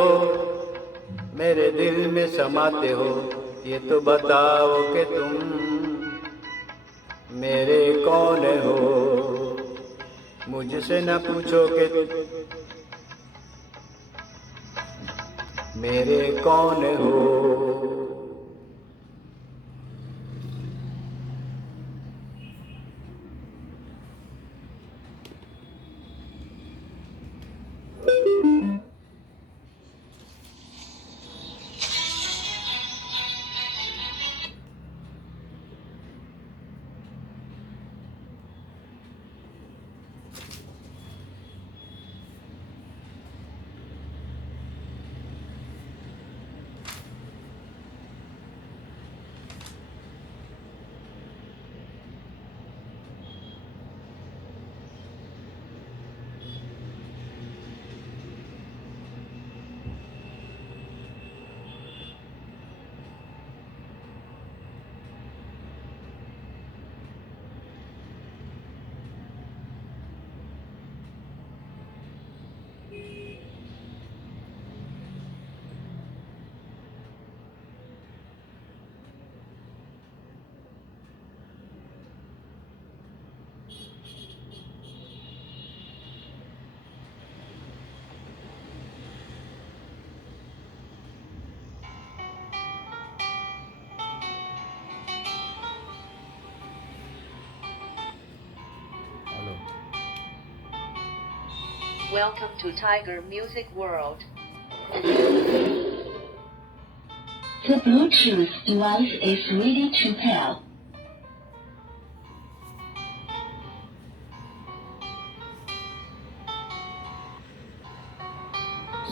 हो, मेरे दिल में समाते हो, ये तो बताओ कि तुम मेरे कौन हो। मुझसे न पूछो कि मेरे कौन हो। Welcome to Tiger Music World. The Bluetooth device is ready to pair.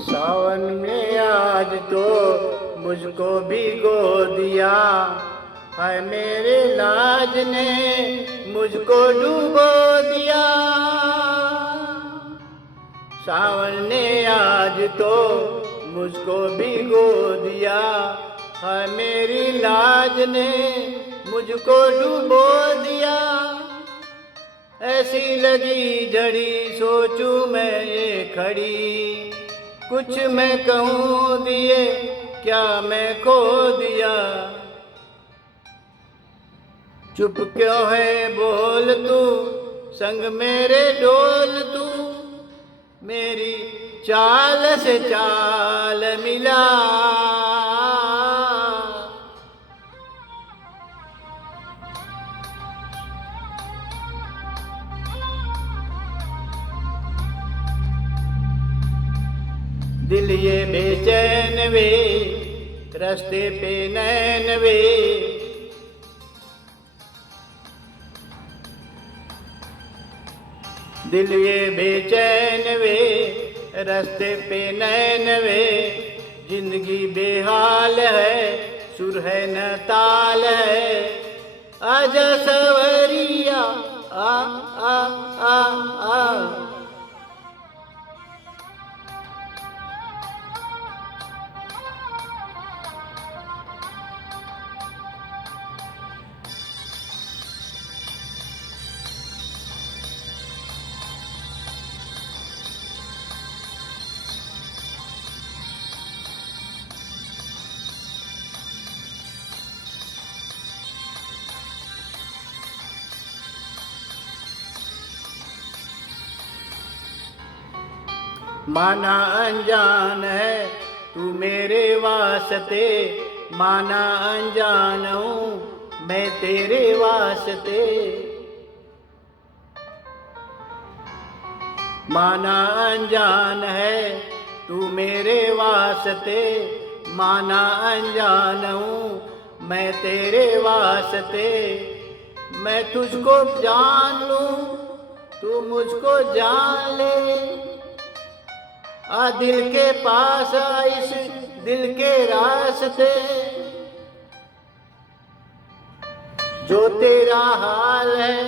सावन ने आज तो मुझको भिगो दिया, हाय मेरे लाज ने मुझको डूबो दिया। सावन ने आज तो मुझको भिगो दिया, हाय मेरी लाज ने मुझको डूबो दिया। ऐसी लगी जड़ी सोचूं मैं ये खड़ी, कुछ मैं कहूँ दिए क्या मैं खो दिया। चुप क्यों है बोल तू, संग मेरे डोल तू, मेरी चाल से चाल मिला। दिल ये बेचैन वे, रास्ते पे नैन वे, दिल ये बेचैन वे, रास्ते पे नैन वे। जिंदगी बेहाल है, सुर है न ताल है, आजा सवरिया आ आ आ आ। माना अनजान है तू मेरे वास्ते, माना अनजान हूँ मैं तेरे वास्ते। माना अनजान है तू मेरे वास्ते, माना अनजान हूँ मैं तेरे वास्ते। मैं तुझको जान लूँ तू मुझको जान ले, आ दिल के पास आ इस दिल के रास्ते। जो तेरा हाल है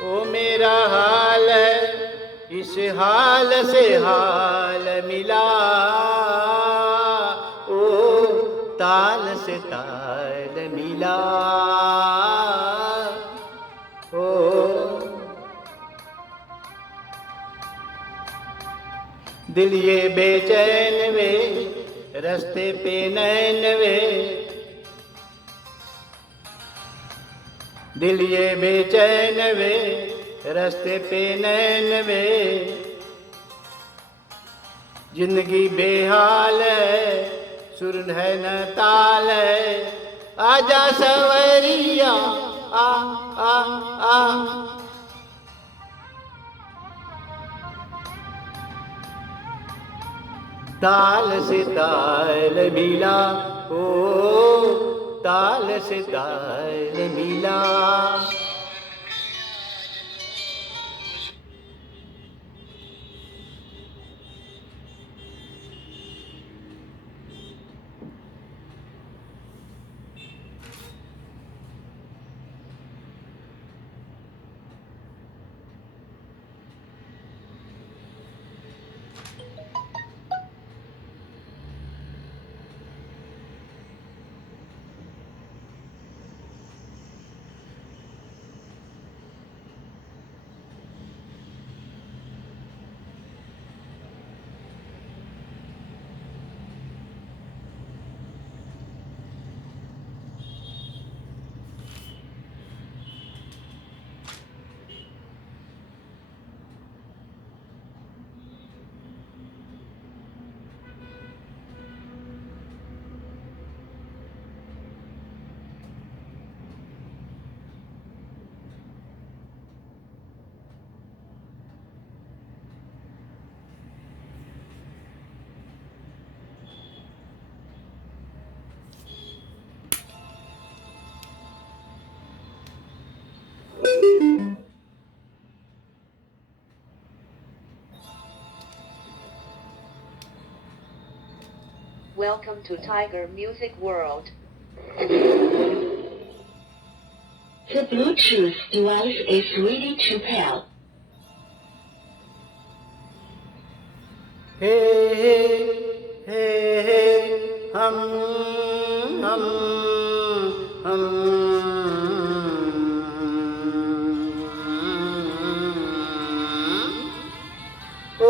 वो मेरा हाल है, इस हाल से हाल मिला। ओ ताल से ताल मिला। दिल ये बेचैन वे, रस्ते पे नैन वे, दिल ये बेचैन वे, रस्ते पे नैन वे, जिंदगी बेहाल है, सुर है न ताल है, आजा सवरिया आ आ आ। ताल से ताल मिला, ओ ताल से ताल मिला। Welcome to Tiger Music World. The Bluetooth device is ready to pair. हे हे हे हम हम ओ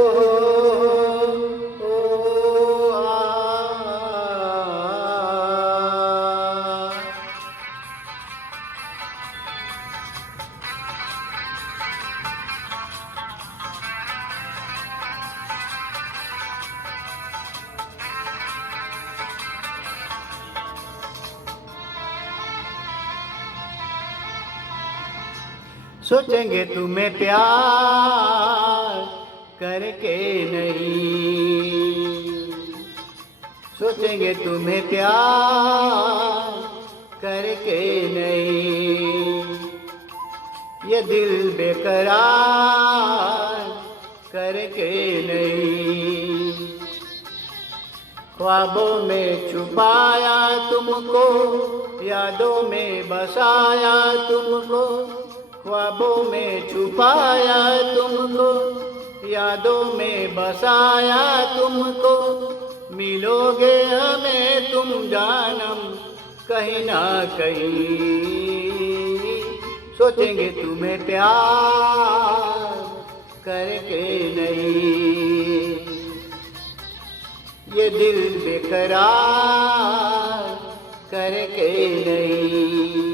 सोचेंगे तुम्हें प्यार करके नहीं, सोचेंगे तुम्हें प्यार करके नहीं, ये दिल बेकरार करके नहीं। ख्वाबों में छुपाया तुमको, यादों में बसाया तुमको, ख्वाबों में छुपाया तुमको, यादों में बसाया तुमको। मिलोगे हमें तुम जानम कहीं ना कहीं, सोचेंगे तुम्हें प्यार करके नहीं, ये दिल बेकरार करके नहीं।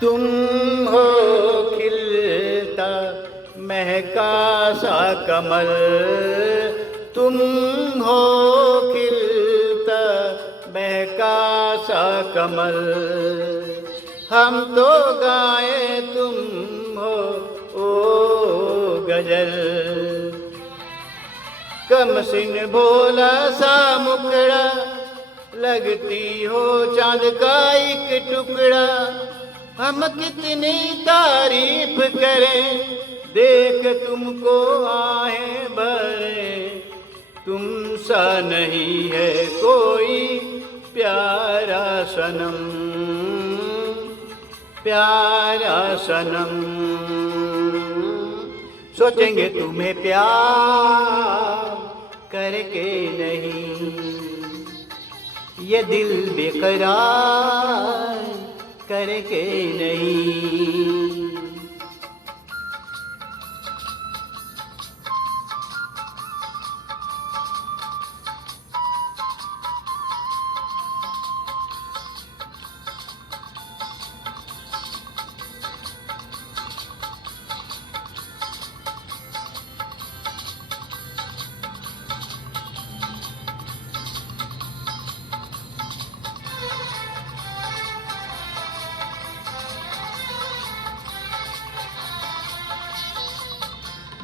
तुम हो खिलता महका सा कमल, तुम हो खिलता महका सा कमल, हम तो गाए तुम हो ओ गजल। कमसिन भोला सा मुखड़ा, लगती हो चांद का एक टुकड़ा। हम कितनी तारीफ करें, देख तुमको आहें भरे, तुम सा नहीं है कोई प्यारा सनम, प्यारा सनम, सोचेंगे तुम्हें प्यार करके नहीं, ये दिल बेकरार करके नहीं।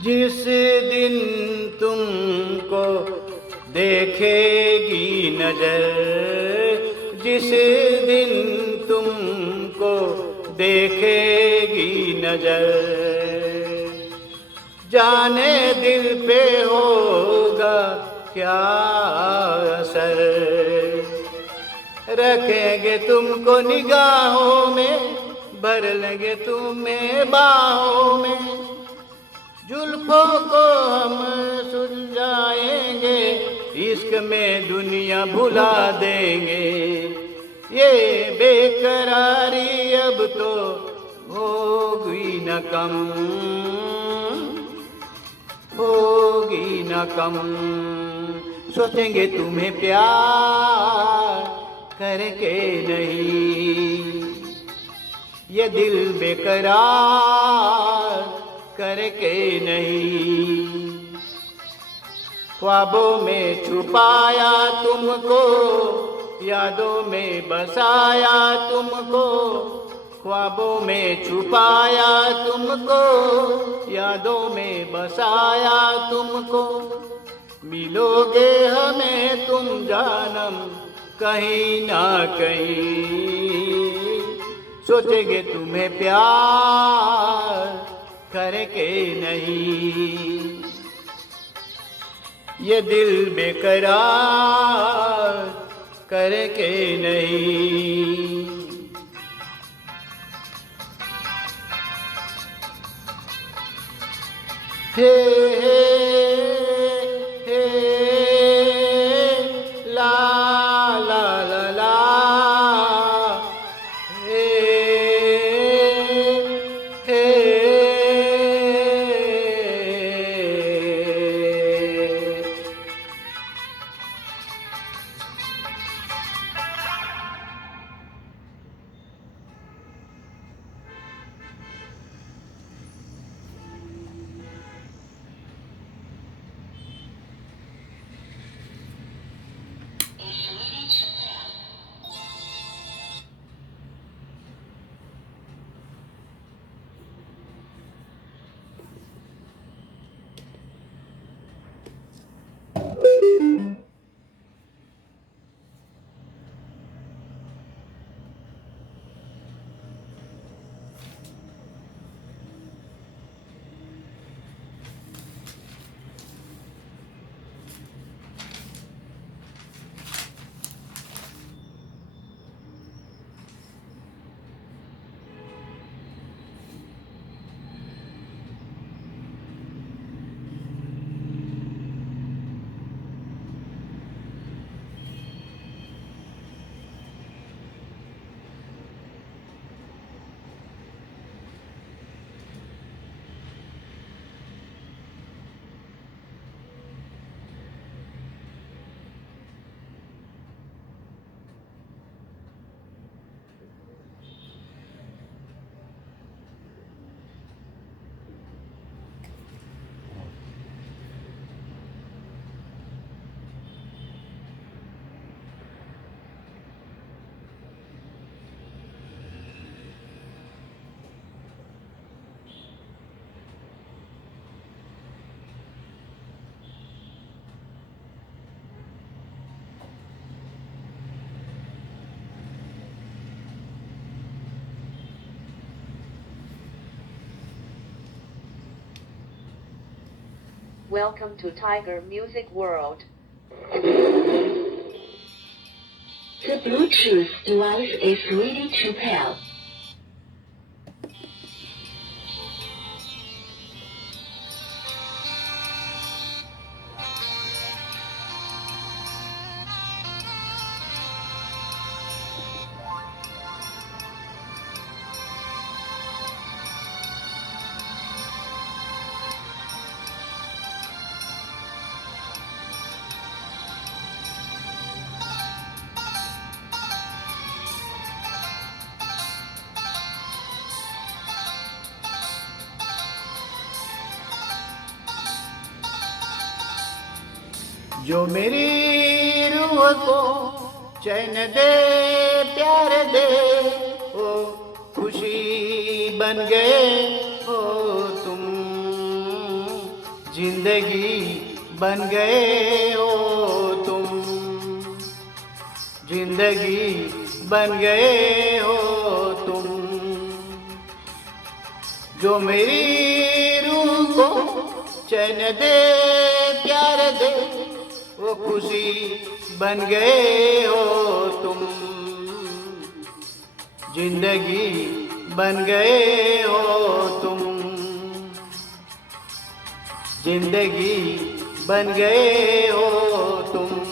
जिस दिन तुमको देखेगी नजर, जिस दिन तुमको देखेगी नजर, जाने दिल पे होगा क्या असर। रखेंगे तुमको निगाहों में, भर लेंगे तुम्हें बाहों में, जुल्फों को हम सुलझाएंगे, इश्क में दुनिया भुला देंगे। ये बेकरारी अब तो होगी न कम, होगी न कम। सोचेंगे तुम्हें प्यार करके नहीं, ये दिल बेकरार करके नहीं। ख्वाबों में छुपाया तुमको, यादों में बसाया तुमको, ख्वाबों में छुपाया तुमको, यादों में बसाया तुमको। मिलोगे हमें तुम जानम कहीं ना कहीं, सोचेंगे तुम्हें प्यार करके नहीं, ये दिल बेकरार करके नहीं। हे हे ला ला ला ला, हे हे Welcome to Tiger Music World. The Bluetooth device is ready to pair. जो मेरी रूह को चैन दे प्यार दे, ओ खुशी बन गए हो तुम, जिंदगी बन गए हो तुम, जिंदगी बन गए हो तुम। जो मेरी रूह को चैन दे प्यार दे, वो खुशी बन गए हो तुम, जिंदगी बन गए हो तुम, जिंदगी बन गए हो तुम।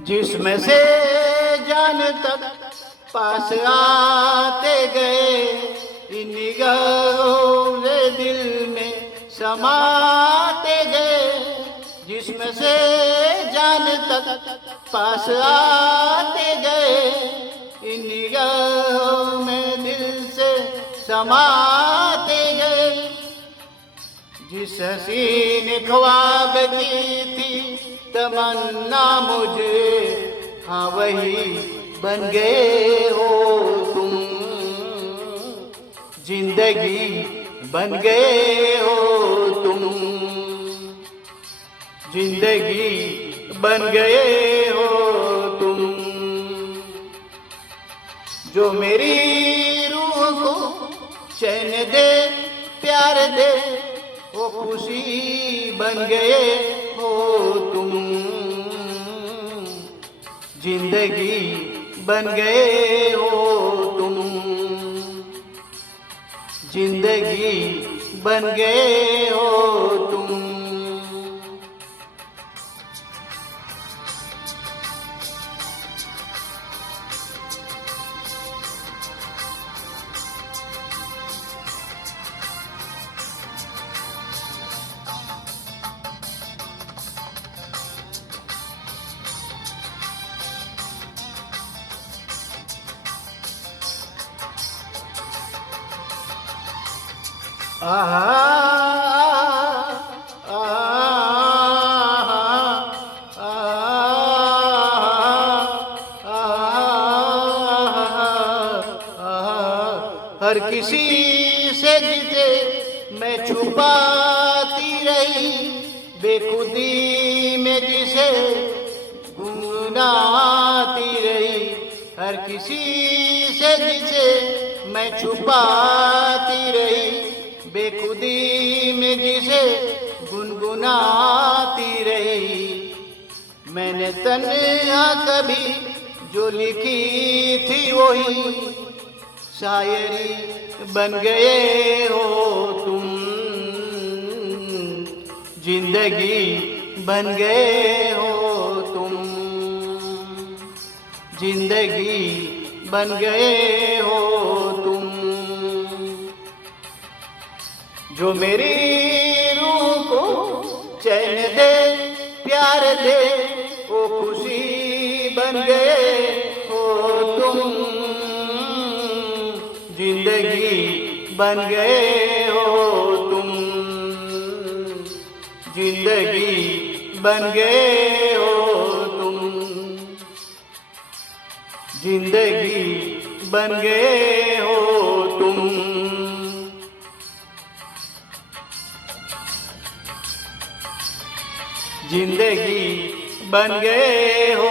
जिसमें से जान तक पास आते गए, इन निगाहों से दिल में समाते गए। जिसमें से जान तक पास आते गए, इन निगाहों में दिल से समाते गए। जिस हसीन ख्वाब की थी तमन्ना मुझे, हाँ वही बन गए हो तुम, जिंदगी बन गए हो तुम, जिंदगी बन गए हो तुम। जो मेरी रूह को चैन दे प्यार दे, वो खुशी बन गए हो तुम, जिंदगी बन गए हो तुम, जिंदगी बन गए हो तुम। हर किसी से जिसे मैं छुपाती रही, बेखुदी में जिसे गुनगुनाती रही। हर किसी से जिसे मैं छुपाती रही, बेखुदी में जिसे गुनगुनाती रही। मैंने तन्हा कभी जो लिखी थी वही शायरी बन गए हो तुम, जिंदगी बन गए हो तुम, जिंदगी बन गए हो तुम। जो मेरी रूह को चैन दे प्यार दे, वो खुशी बन गए हो तुम, जिंदगी बन गए हो तुम, जिंदगी बन गए हो तुम, जिंदगी बन गए हो तुम। जिंदगी बन गए हो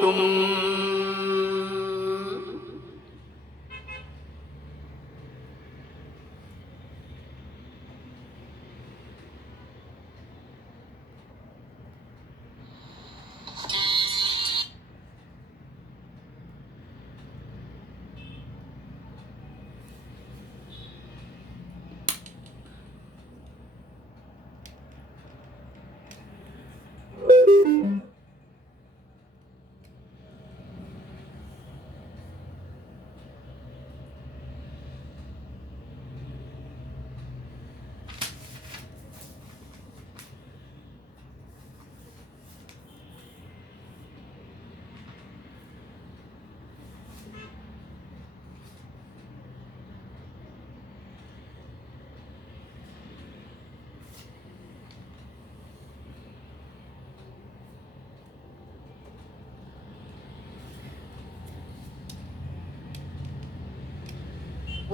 तुम।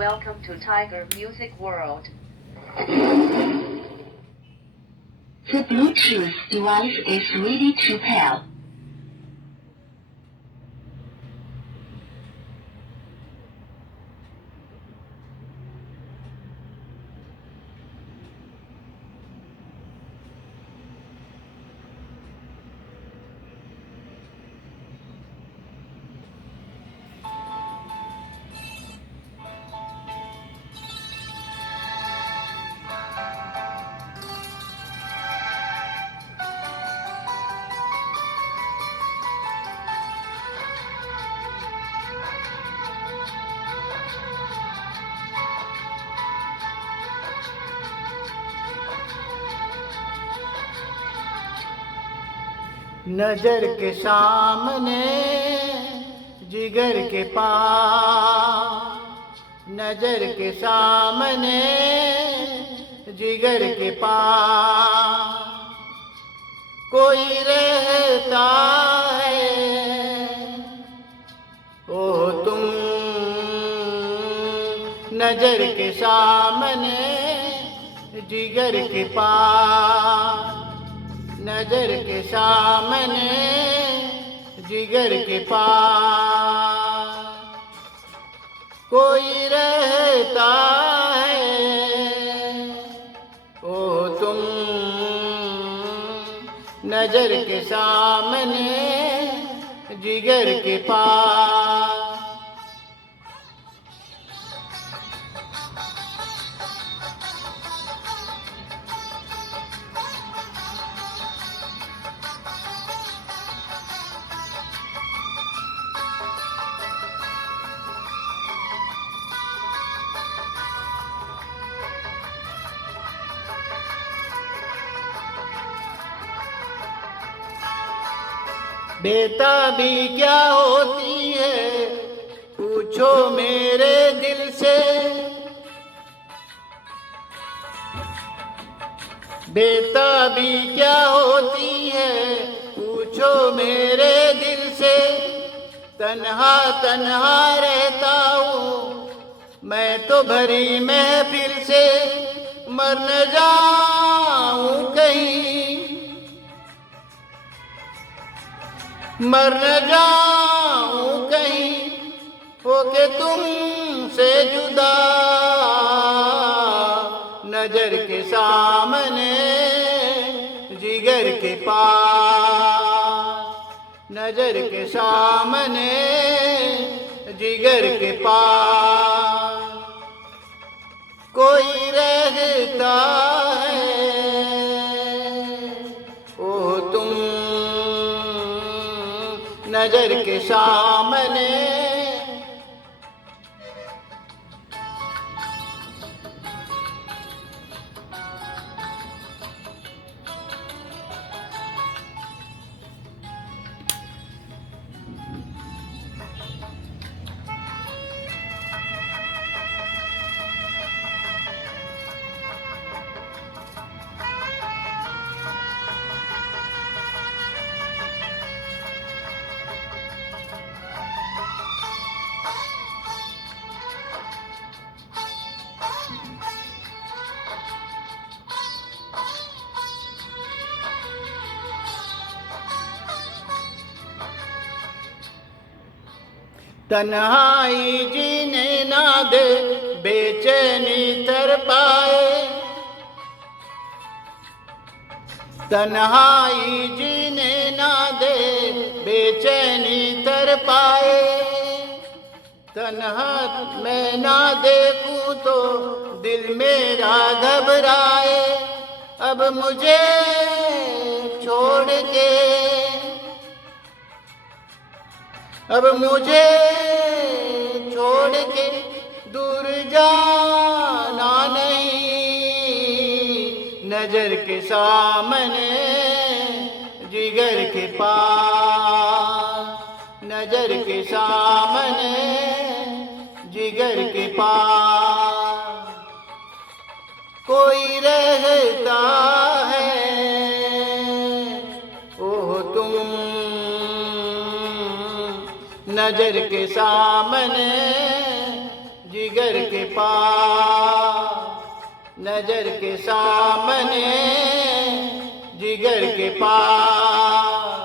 Welcome to Tiger Music World. The Bluetooth device is ready to pair. नजर के सामने जिगर के पास, नजर के सामने जिगर के पास कोई रहता है, ओ तुम नजर के सामने जिगर के पास, नजर के सामने जिगर के पास कोई रहता है, ओ तुम नजर के सामने जिगर के पास। बेताबी क्या होती है पूछो मेरे दिल से, बेताबी क्या होती है पूछो मेरे दिल से। तन्हा तन्हा रहता हूँ मैं तो भरी महफिल से, मर न जाऊं कहीं, मर न जाऊं कहीं होके तुमसे जुदा। नजर के सामने जिगर के पास, नजर के सामने जिगर के पास कोई रहता है, ओ तुम नजर के सामने। तन्हाई जीने ना दे बेचैनी तर पाए, तन्हाई जीने ना दे बेचैनी तर पाए। तन्हा मैं ना देखूं तो दिल मेरा घबराए, अब मुझे छोड़ के, अब मुझे छोड़ के दूर जाना नहीं। नजर के सामने जिगर के पास, नजर के सामने जिगर के पास कोई रहता है, ओ तुम नजर के सामने जिगर जिगर के पास, नजर के सामने जिगर के पास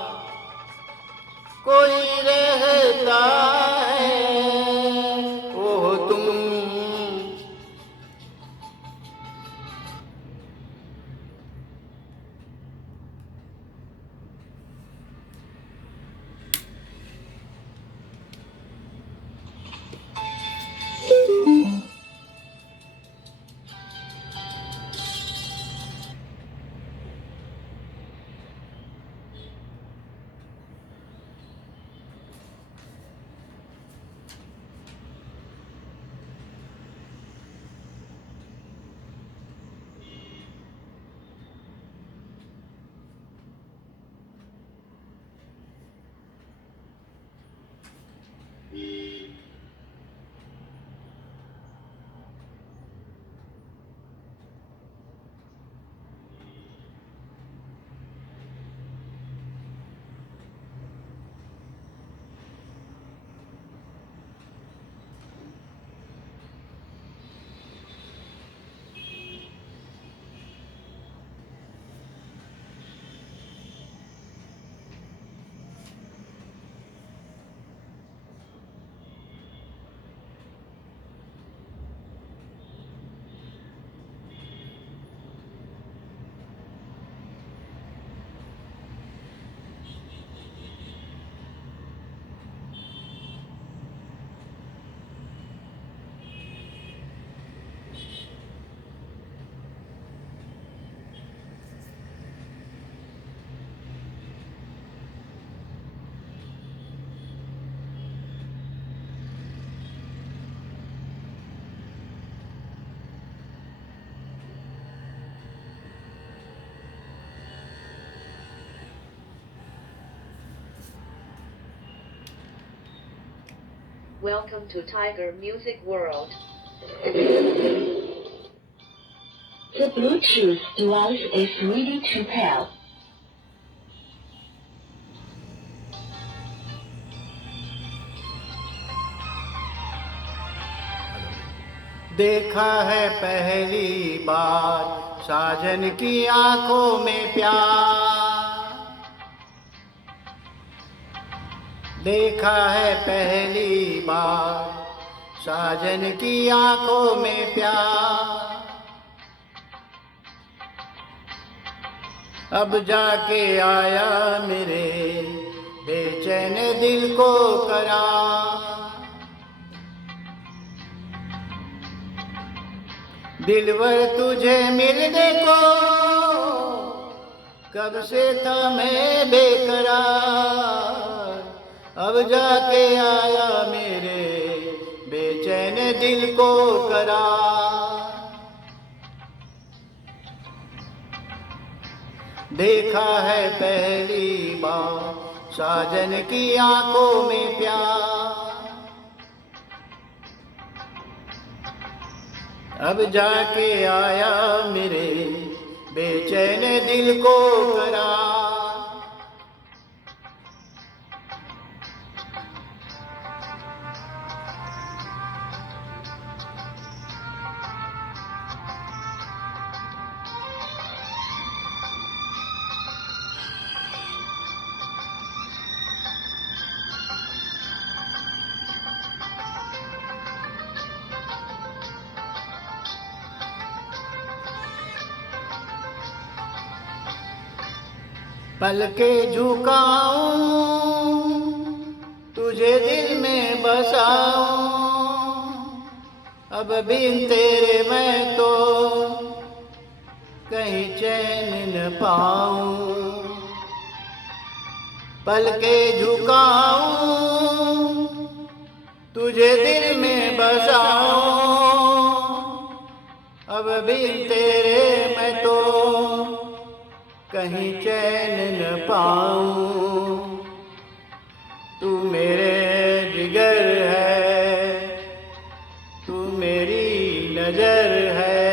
कोई रहता है, ओह तुम। Welcome to Tiger Music World. The Bluetooth device is ready to pair. देखा है पहली बार साजन की आंखों में प्यार, देखा है पहली बार साजन की आंखों में प्यार। अब जाके आया मेरे बेचैन दिल को करार, दिलवर तुझे मिलने को कब से था मैं बेकरार। अब जाके आया मेरे बेचैन दिल को करार। देखा है पहली बार साजन की आंखों में प्यार, अब जाके आया मेरे बेचैन दिल को करार। पलके झुकाऊं तुझे दिल में बसाऊं, अब बिन तेरे मैं तो कहीं चैन न पाऊं। पलके झुकाऊं तुझे दिल में बसाऊं, अब बिन तेरे मैं तो कहीं चैन न पाऊं। तू मेरे जिगर है, तू मेरी नजर है,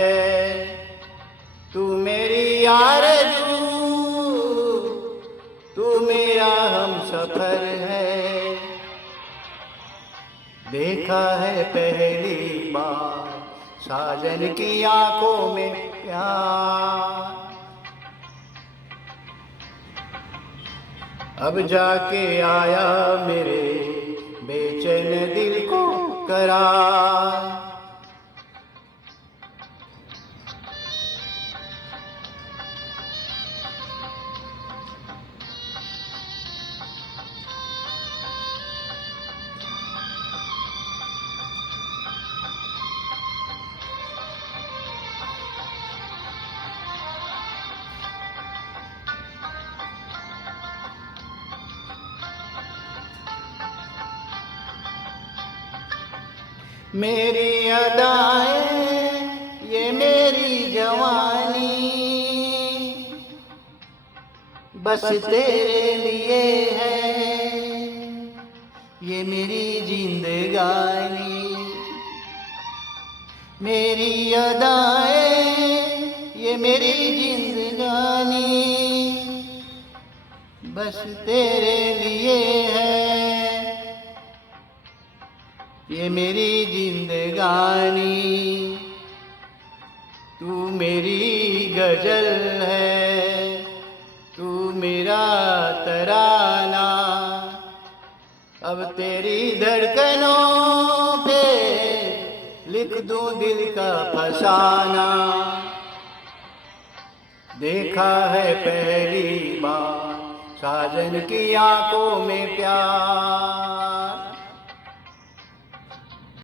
तू मेरी आरज़ू, तू मेरा हमसफर है। देखा है पहली बार साजन की आंखों में प्यार। अब जाके आया मेरे बेचैन दिल को करार। मेरी अदाएं ये मेरी जवानी बस तेरे लिए है, ये मेरी जिंदगानी। मेरी अदाएं ये मेरी जिंदगानी बस तेरे लिए है, ये मेरी जिंदगानी। तू मेरी गजल है, तू मेरा तराना। अब तेरी धड़कनों पे लिख दूं दिल का फसाना। देखा है पहली बार साजन की आंखों में प्यार।